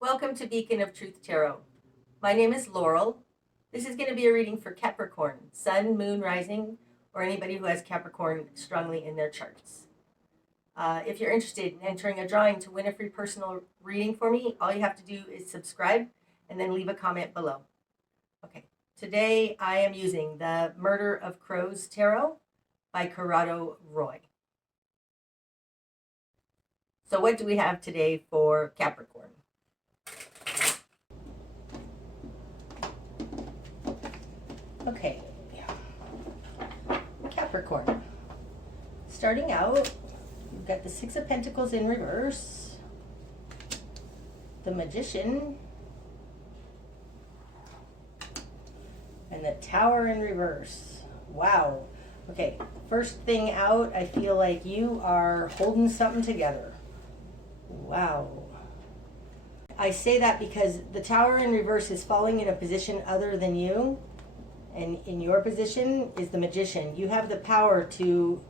Welcome to Beacon of Truth Tarot. My name is Laurel. This is going to be a reading for Capricorn, Sun, Moon, Rising, or anybody who has Capricorn strongly in their charts. If you're interested in entering a drawing to win a free personal reading for me, all you have to do is subscribe and then leave a comment below. Okay, today I am using the Murder of Crows Tarot by Corrado Roy. So what do we have today for Capricorn? Okay, Capricorn. Starting out, we've got the Six of Pentacles in reverse, the Magician, and the Tower in reverse. Wow. Okay, first thing out, I feel like you are holding something together. Wow. I say that because the Tower in reverse is falling in a position other than you. And in your position is the Magician. You have the power to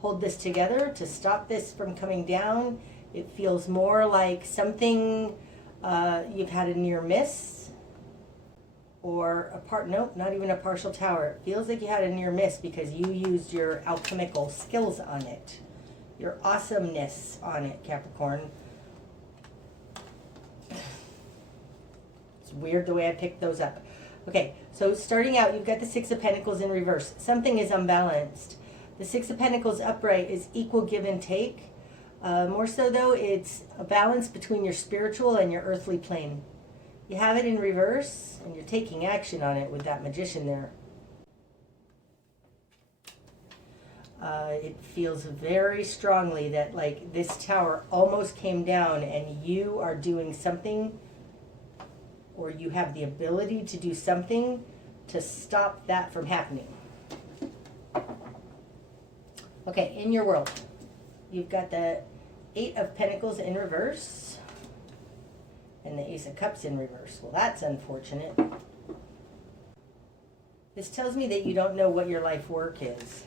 hold this together, to stop this from coming down. It feels more like something you've had a near miss, or nope, not even a partial tower. It feels like you had a near miss because you used your alchemical skills on it, your awesomeness on it, Capricorn. It's weird the way I picked those up. Okay, so starting out, you've got the Six of Pentacles in reverse. Something is unbalanced. The Six of Pentacles upright is equal give and take. More so, though, it's a balance between your spiritual and your earthly plane. You have it in reverse, and you're taking action on it with that Magician there. It feels very strongly that, like, this tower almost came down, and you are doing something, or you have the ability to do something to stop that from happening. Okay, in your world, you've got the Eight of Pentacles in reverse and the Ace of Cups in reverse. Well, that's unfortunate. This tells me that you don't know what your life work is.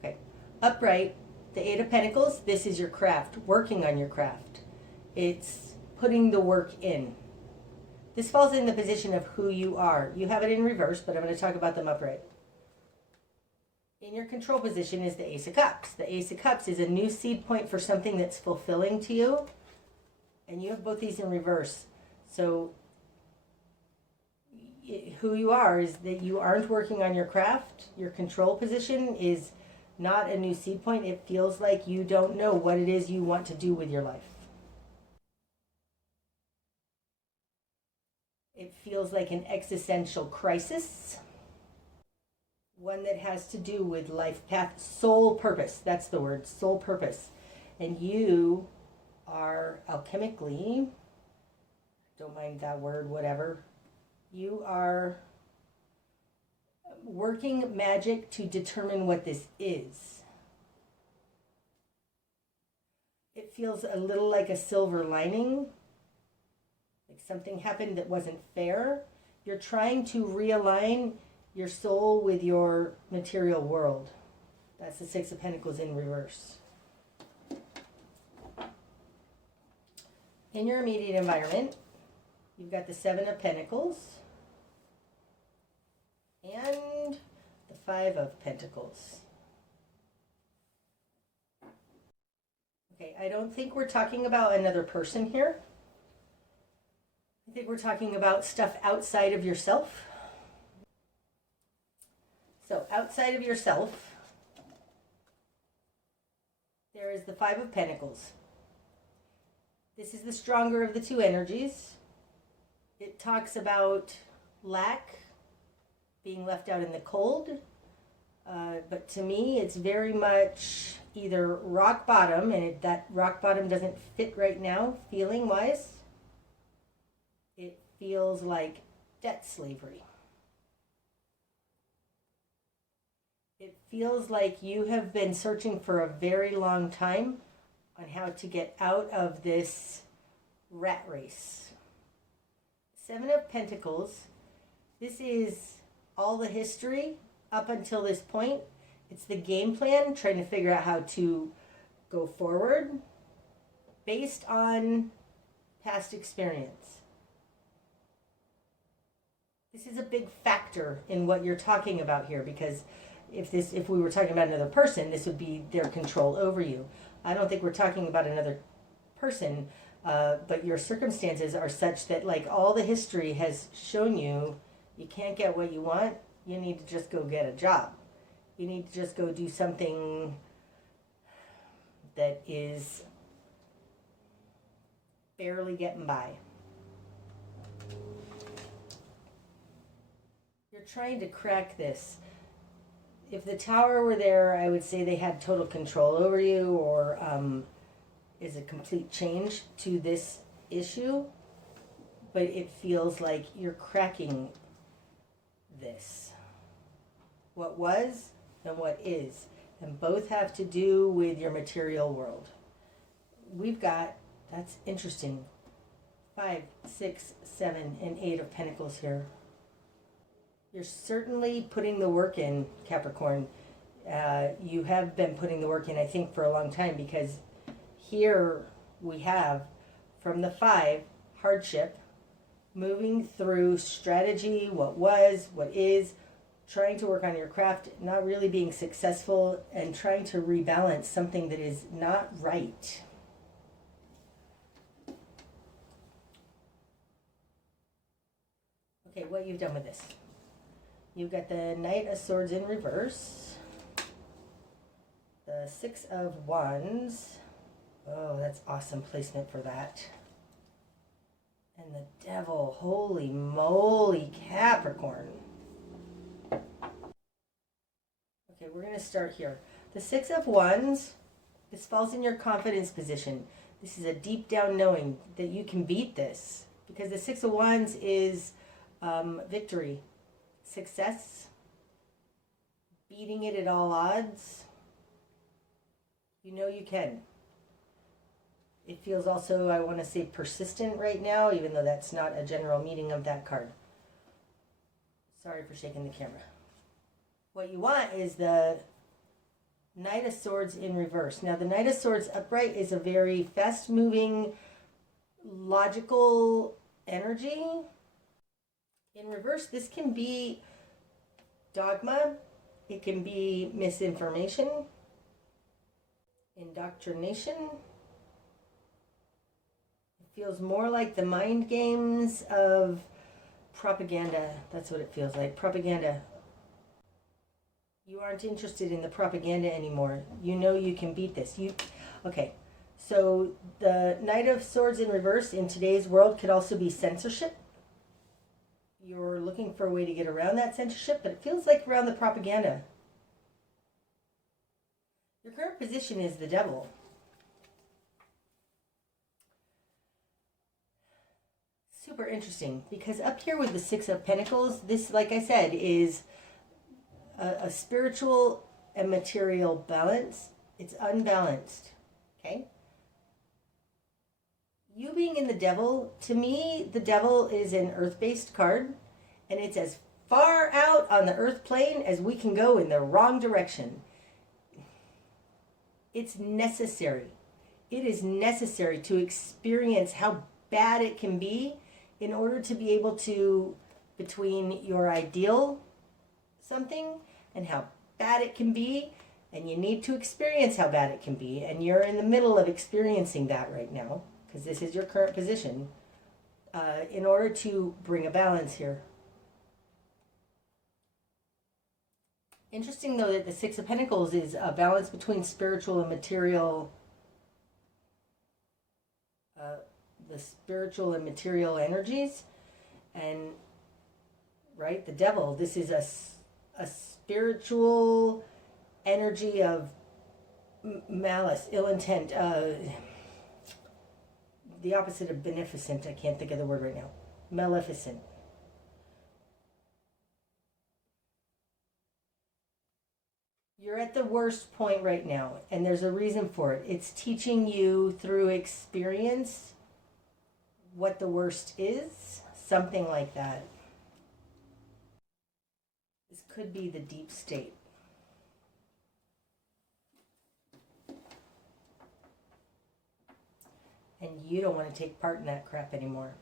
Okay, upright, the Eight of Pentacles, this is your craft, working on your craft. It's putting the work in. This falls in the position of who you are. You have it in reverse, but I'm going to talk about them upright. In your control position is the Ace of Cups. The Ace of Cups is a new seed point for something that's fulfilling to you. And you have both these in reverse. So who you are is that you aren't working on your craft. Your control position is not a new seed point. It feels like you don't know what it is you want to do with your life. It feels like an existential crisis, one that has to do with life path, soul purpose. That's the word, soul purpose. And you are alchemically, don't mind that word, whatever. You are working magic to determine what this is. It feels a little like a silver lining. Like something happened that wasn't fair. You're trying to realign your soul with your material world. That's the Six of Pentacles in reverse. In your immediate environment, you've got the Seven of Pentacles and the Five of Pentacles. Okay, I don't think we're talking about another person here. I think we're talking about stuff outside of yourself. So outside of yourself, there is the Five of Pentacles. This is the stronger of the two energies. It talks about lack, being left out in the cold. But to me, it's very much either rock bottom, and that rock bottom doesn't fit right now, feeling-wise. It feels like debt slavery. It feels like you have been searching for a very long time on how to get out of this rat race. Seven of Pentacles, this is all the history up until this point. It's the game plan, trying to figure out how to go forward. based on past experience. This is a big factor in what you're talking about here, because if we were talking about another person, this would be their control over you. I don't think we're talking about another person, but your circumstances are such that, like, all the history has shown you, you can't get what you want. You need to just go get a job. You need to just go do something that is barely getting by. You're trying to crack this. If the Tower were there, I would say they had total control over you, or is a complete change to this issue. But it feels like you're cracking this. What was and what is. And both have to do with your material world. We've got, that's interesting, 5, 6, 7, and 8 of Pentacles here. You're certainly putting the work in, Capricorn. You have been putting the work in, I think, for a long time, because here we have, from the 5, hardship, moving through strategy, what was, what is, trying to work on your craft, not really being successful, and trying to rebalance something that is not right. Okay, what you've done with this. You've got the Knight of Swords in reverse. The 6 of Wands. Oh, that's awesome placement for that. And the Devil. Holy moly, Capricorn. Okay, we're going to start here. The 6 of Wands, this falls in your confidence position. This is a deep down knowing that you can beat this. Because the 6 of Wands is victory. Success, beating it at all odds. You know you can. It feels also, I want to say, persistent right now, even though that's not a general meaning of that card. Sorry for shaking the camera. What you want is the Knight of Swords in reverse. Now, the Knight of Swords upright is a very fast-moving, logical energy. In reverse, this can be dogma, it can be misinformation, indoctrination. It feels more like the mind games of propaganda. That's what it feels like, propaganda. You aren't interested in the propaganda anymore. You know you can beat this. Okay, so the Knight of Swords in reverse in today's world could also be censorship. You're looking for a way to get around that censorship, but it feels like around the propaganda. Your current position is the Devil. Super interesting, because up here with the 6 of Pentacles, this, like I said, is a spiritual and material balance. It's unbalanced, okay? You being in the Devil, to me, the Devil is an earth-based card, and it's as far out on the earth plane as we can go in the wrong direction. It's necessary. It is necessary to experience how bad it can be in order to be able to, between your ideal something and how bad it can be, and you need to experience how bad it can be, and you're in the middle of experiencing that right now, because this is your current position, in order to bring a balance here. Interesting, though, that the 6 of Pentacles is a balance between spiritual and material, the spiritual and material energies. And, right, the Devil, this is a spiritual energy of malice, ill intent, the opposite of beneficent. I can't think of the word right now. Maleficent. You're at the worst point right now, and there's a reason for it. It's teaching you through experience what the worst is, something like that. This could be the deep state. and you don't want to take part in that crap anymore.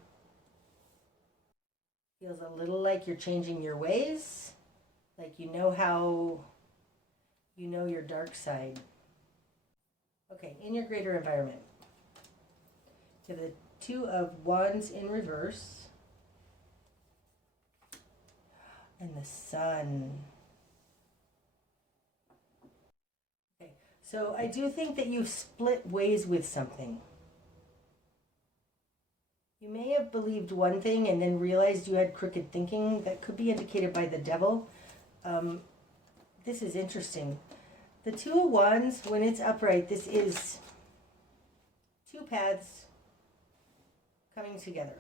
Feels a little like you're changing your ways, like you know your dark side. Okay, in your greater environment, you have the Two of Wands in reverse and the Sun. Okay, so I do think that you've split ways with something. You may have believed one thing and then realized you had crooked thinking. That could be indicated by the Devil. This is interesting. The Two of Wands, when it's upright, this is two paths coming together.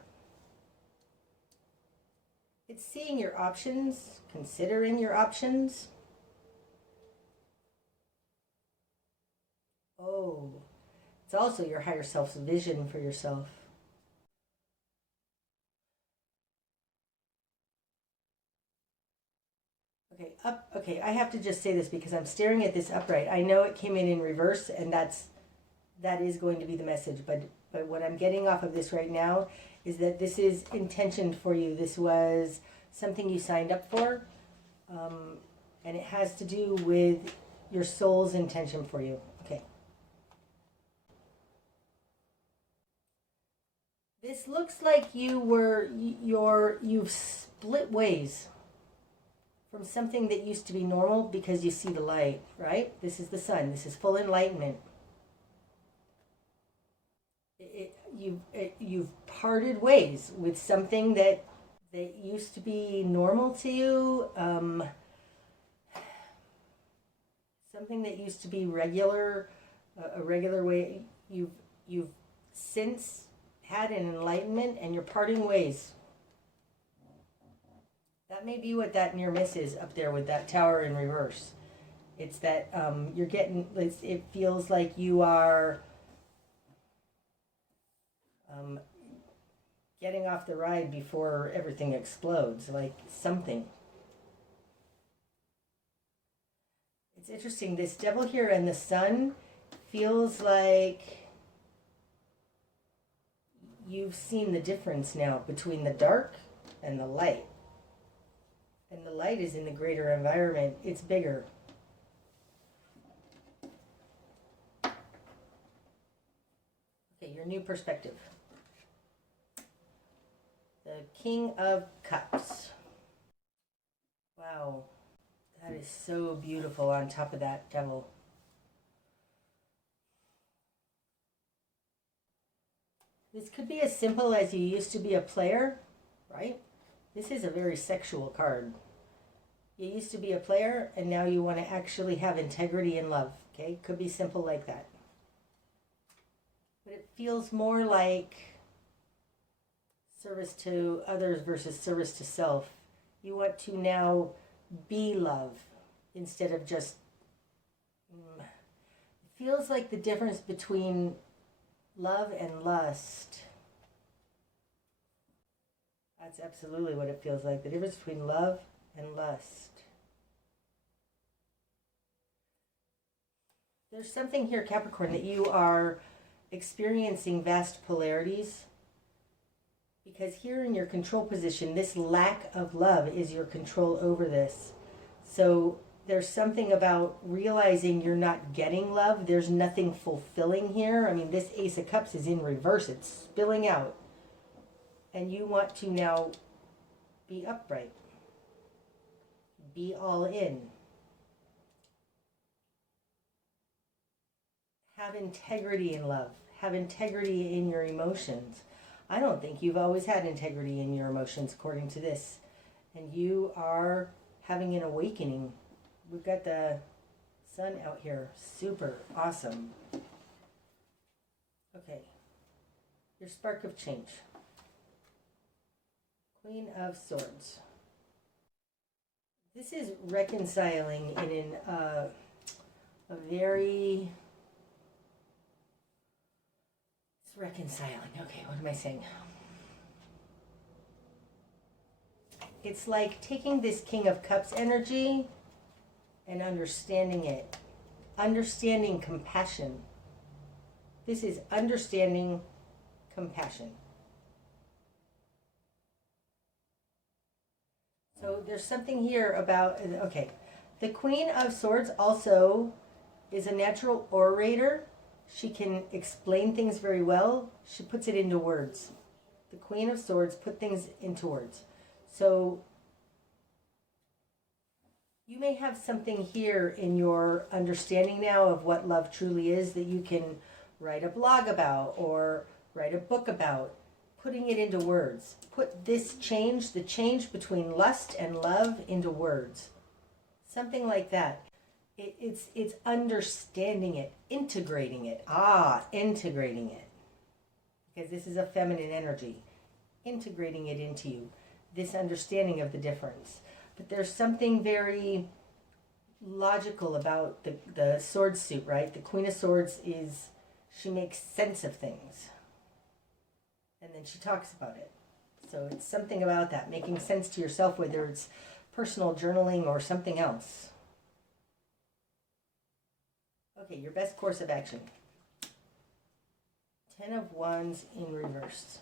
It's seeing your options, considering your options. Oh, it's also your higher self's vision for yourself. Okay, I have to just say this because I'm staring at this upright. I know it came in reverse, and that is going to be the message, but what I'm getting off of this right now is that this is intentioned for you. This was something you signed up for, and it has to do with your soul's intention for you. Okay. This looks like you've split ways from something that used to be normal because you see the light, right? This is the Sun. This is full enlightenment. You've parted ways with something that used to be normal to you, something that used to be regular, a regular way. You've since had an enlightenment, and you're parting ways. That may be what that near miss is up there with that Tower in reverse. It's that you're getting. It feels like you are getting off the ride before everything explodes, like something. It's interesting. This Devil here and the Sun feels like you've seen the difference now between the dark and the light. And the light is in the greater environment. It's bigger. Okay, your new perspective. The King of Cups. Wow. That is so beautiful on top of that Devil. This could be as simple as you used to be a player, right? This is a very sexual card. You used to be a player, and now you want to actually have integrity and love, okay? Could be simple like that. But it feels more like service to others versus service to self. You want to now be love instead of just... It feels like the difference between love and lust. That's absolutely what it feels like. The difference between love and lust. There's something here, Capricorn, that you are experiencing vast polarities. Because here in your control position, this lack of love is your control over this. So there's something about realizing you're not getting love. There's nothing fulfilling here. I mean, this Ace of Cups is in reverse. It's spilling out. And you want to now be upright. Be all in. Have integrity in love. Have integrity in your emotions. I don't think you've always had integrity in your emotions, according to this. And you are having an awakening. We've got the Sun out here. Super awesome. Okay. Your spark of change. Queen of Swords. This is reconciling in a very... It's reconciling. Okay, what am I saying? It's like taking this King of Cups energy and understanding it. Understanding compassion. This is understanding compassion. So there's something here about, okay, the Queen of Swords also is a natural orator. She can explain things very well. She puts it into words. The Queen of Swords put things into words. So you may have something here in your understanding now of what love truly is that you can write a blog about or write a book about, putting it into words. Put this change, the change between lust and love, into words. Something like that. It's understanding it, integrating it. Integrating it. Because this is a feminine energy. Integrating it into you. This understanding of the difference. But there's something very logical about the sword suit, right? The Queen of Swords is, she makes sense of things. And then she talks about it. So it's something about that, making sense to yourself, whether it's personal journaling or something else. Okay, your best course of action. 10 of Wands in reverse.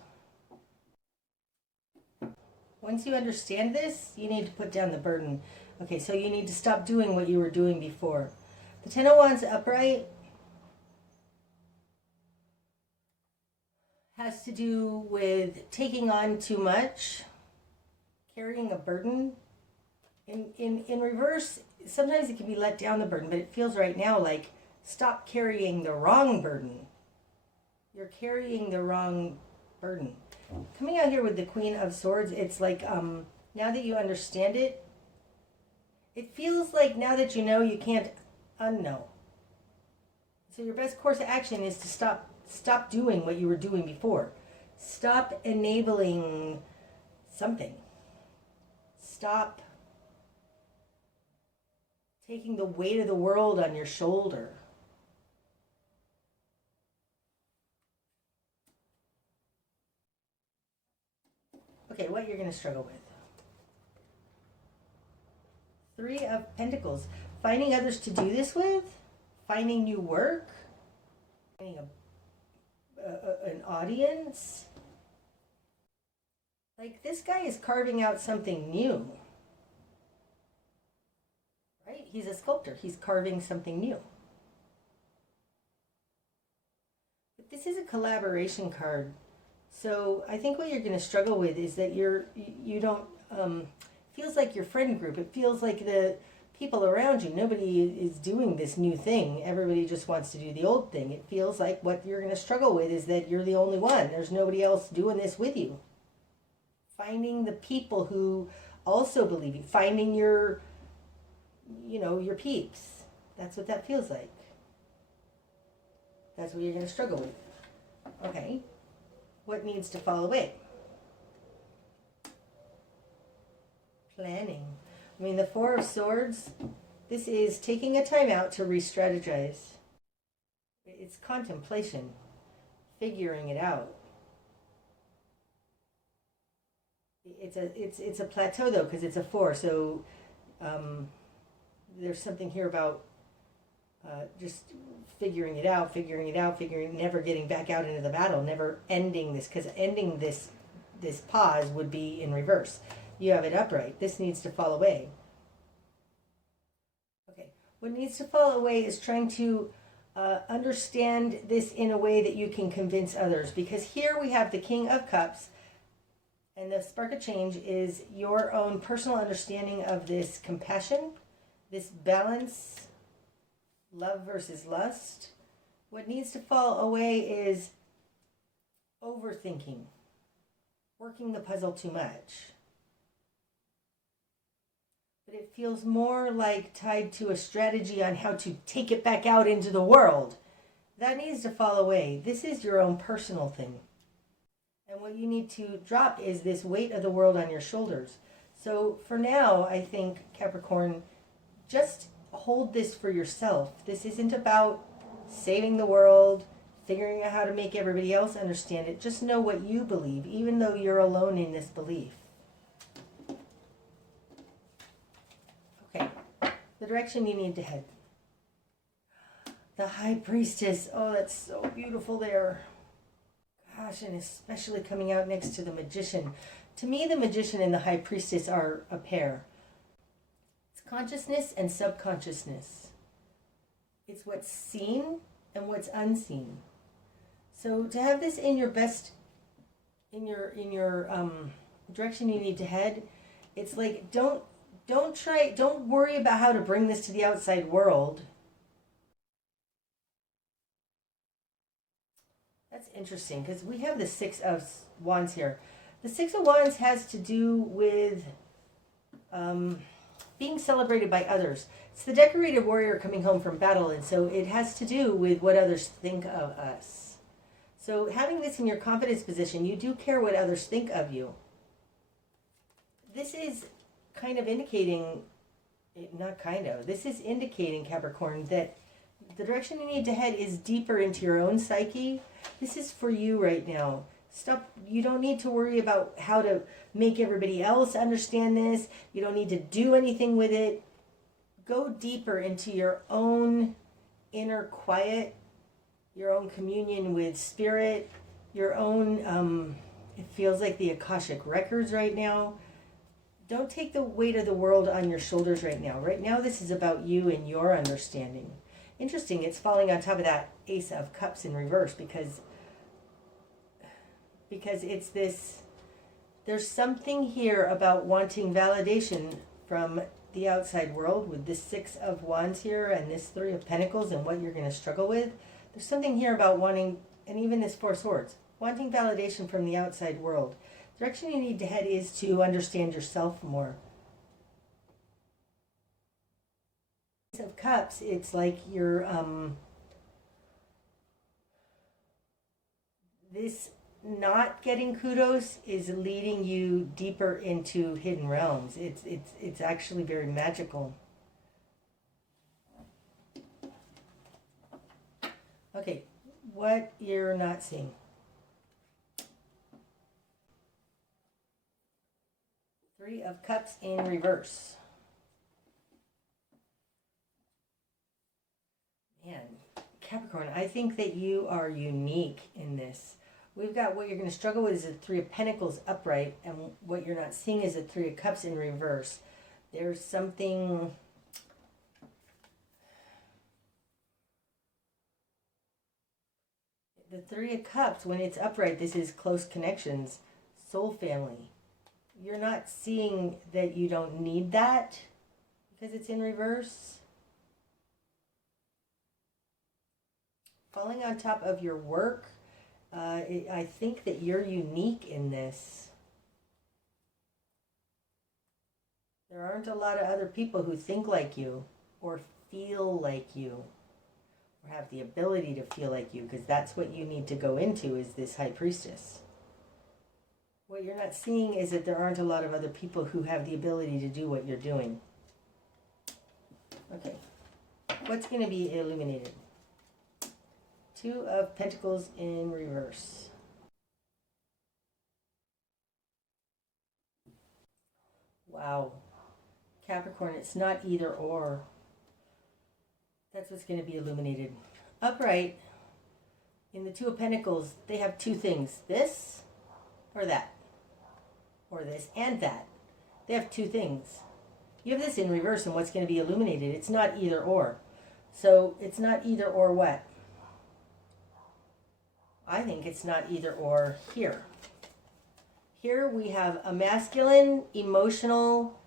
Once you understand this, you need to put down the burden. Okay, so you need to stop doing what you were doing before. The 10 of Wands upright has to do with taking on too much, carrying a burden. In reverse, sometimes it can be let down the burden, but it feels right now like stop carrying the wrong burden. You're carrying the wrong burden. Coming out here with the Queen of Swords, it's like now that you understand it, it feels like now that you know, you can't unknow. So your best course of action is to stop doing what you were doing before. Stop enabling something. Stop taking the weight of the world on your shoulder. Okay, what you're going to struggle with. 3 of Pentacles. Finding others to do this with. Finding new work. Finding an audience. Like, this guy is carving out something new. Right? He's a sculptor. He's carving something new. But this is a collaboration card. So I think what you're going to struggle with is that you don't, feels like your friend group. It feels like the people around you, nobody is doing this new thing. Everybody just wants to do the old thing. It feels like what you're going to struggle with is that you're the only one. There's nobody else doing this with you. Finding the people who also believe you. Finding your peeps. That's what that feels like. That's what you're going to struggle with. Okay. What needs to fall away? Planning. I mean, the 4 of Swords, this is taking a time out to re-strategize. It's contemplation, figuring it out. It's a plateau though, because it's a 4, so there's something here about just figuring it out, never getting back out into the battle, never ending this, because ending this pause would be in reverse. You have it upright. This needs to fall away. Okay, what needs to fall away is trying to understand this in a way that you can convince others, because here we have the King of Cups, and the spark of change is your own personal understanding of this compassion, this balance, love versus lust. What needs to fall away is overthinking, working the puzzle too much. But it feels more like tied to a strategy on how to take it back out into the world. That needs to fall away. This is your own personal thing. And what you need to drop is this weight of the world on your shoulders. So for now, I think, Capricorn, just hold this for yourself. This isn't about saving the world, figuring out how to make everybody else understand it. Just know what you believe, even though you're alone in this belief. Okay, the direction you need to head. The High Priestess. Oh, that's so beautiful there. Gosh, and especially coming out next to the Magician. To me, the Magician and the High Priestess are a pair. It's consciousness and subconsciousness. It's what's seen and what's unseen. So to have this in your best, in your direction you need to head, it's like don't worry about how to bring this to the outside world. That's interesting because we have the Six of Wands here. The Six of Wands has to do with being celebrated by others. It's the decorated warrior coming home from battle, and so it has to do with what others think of us. So having this in your confidence position, you do care what others think of you. This is kind of indicating, this is indicating, Capricorn, that the direction you need to head is deeper into your own psyche. This is for you right now. Stop. You don't need to worry about how to make everybody else understand this. You don't need to do anything with it. Go deeper into your own inner quiet, your own communion with spirit, your own, it feels like the Akashic records right now. Don't take the weight of the world on your shoulders right now. Right now, this is about you and your understanding. Interesting, it's falling on top of that Ace of Cups in reverse because it's this, there's something here about wanting validation from the outside world with this Six of Wands here and this Three of Pentacles and what you're going to struggle with. There's something here about wanting, and even this Four of Swords, wanting validation from the outside world. The direction you need to head is to understand yourself more. Ace of Cups, it's like you're, this not getting kudos is leading you deeper into hidden realms. It's actually very magical. Okay, what you're not seeing. Three of Cups in reverse. Man, Capricorn, I think that you are unique in this. We've got what you're going to struggle with is a Three of Pentacles upright, and what you're not seeing is a Three of Cups in reverse. There's something... The Three of Cups, when it's upright, this is close connections, soul family. You're not seeing that you don't need that because it's in reverse. Falling on top of your work, I think that you're unique in this. There aren't a lot of other people who think like you or feel like you or have the ability to feel like you, because that's what you need to go into, is this High Priestess. What you're not seeing is that there aren't a lot of other people who have the ability to do what you're doing. Okay. What's going to be illuminated? Two of Pentacles in reverse. Wow. Capricorn, it's not either or. That's what's going to be illuminated. Upright, in the Two of Pentacles, they have two things. This or that. Or this and that. They have two things. You have this in reverse, and what's going to be illuminated? It's not either or. So it's not either or what? I think it's not either or here. Here we have a masculine, emotional,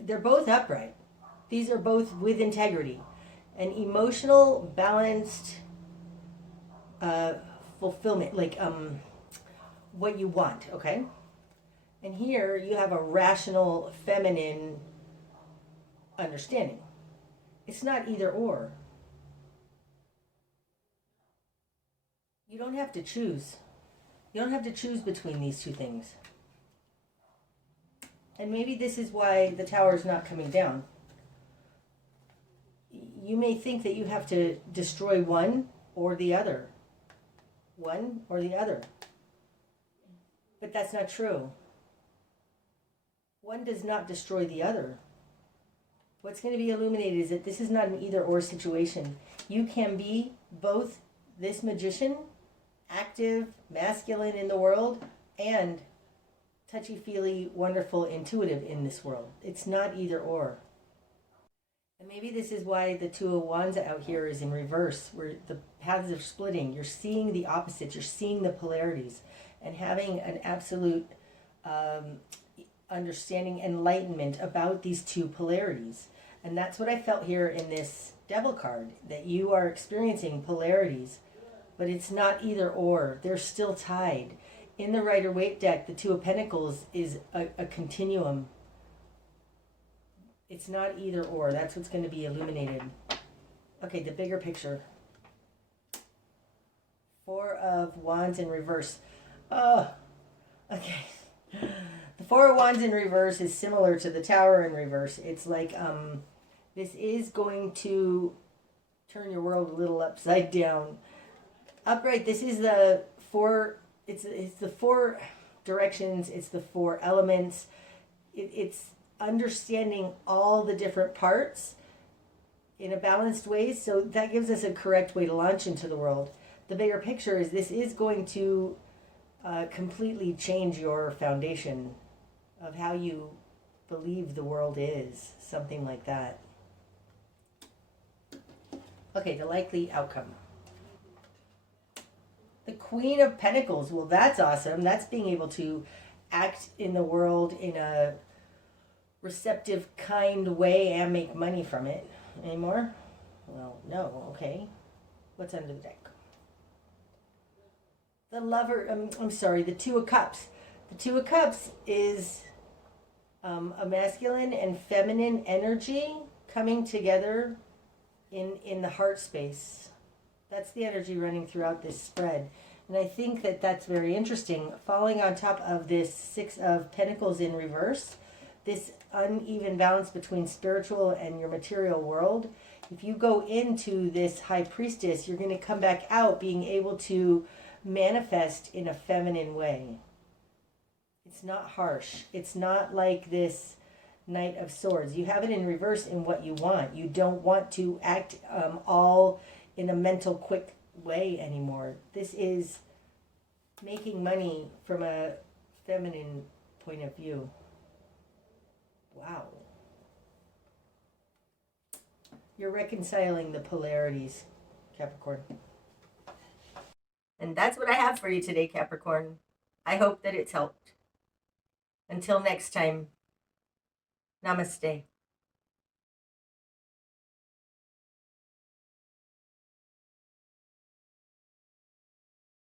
they're both upright. These are both with integrity. An emotional, balanced fulfillment, like what you want, okay? And here you have a rational, feminine understanding. It's not either or. You don't have to choose. You don't have to choose between these two things. And maybe this is why the tower is not coming down. You may think that you have to destroy one or the other. One or the other. But that's not true. One does not destroy the other. What's going to be illuminated is that this is not an either or situation. You can be both this magician active, masculine in the world, and touchy-feely, wonderful, intuitive in this world. It's not either or. And maybe this is why the Two of Wands out here is in reverse, where the paths are splitting. You're seeing the opposites. You're seeing the polarities. And having an absolute understanding, enlightenment about these two polarities. And that's what I felt here in this Devil card, that you are experiencing polarities, but it's not either or. They're still tied. In the Rider-Waite deck, the Two of Pentacles is a continuum. It's not either or. That's what's going to be illuminated. Okay, the bigger picture. Four of Wands in reverse. Oh, okay. The Four of Wands in reverse is similar to the Tower in reverse. It's like this is going to turn your world a little upside down. Upright, this is the four, it's the four directions, it's the four elements. It's understanding all the different parts in a balanced way, so that gives us a correct way to launch into the world. The bigger picture is this is going to completely change your foundation of how you believe the world is, something like that. Okay, the likely outcome. The Queen of Pentacles, well, that's awesome. That's being able to act in the world in a receptive, kind way and make money from it. Any more? Well, no. Okay. What's under the deck? The Lover, I'm sorry, the Two of Cups. The Two of Cups is a masculine and feminine energy coming together in the heart space. That's the energy running throughout this spread. And I think that that's very interesting. Falling on top of this Six of Pentacles in reverse, this uneven balance between spiritual and your material world. If you go into this High Priestess, you're going to come back out being able to manifest in a feminine way. It's not harsh. It's not like this Knight of Swords. You have it in reverse in what you want. You don't want to act all in a mental, quick way anymore. This is making money from a feminine point of view. Wow. You're reconciling the polarities, Capricorn. And that's what I have for you today, Capricorn. I hope that it's helped. Until next time, namaste.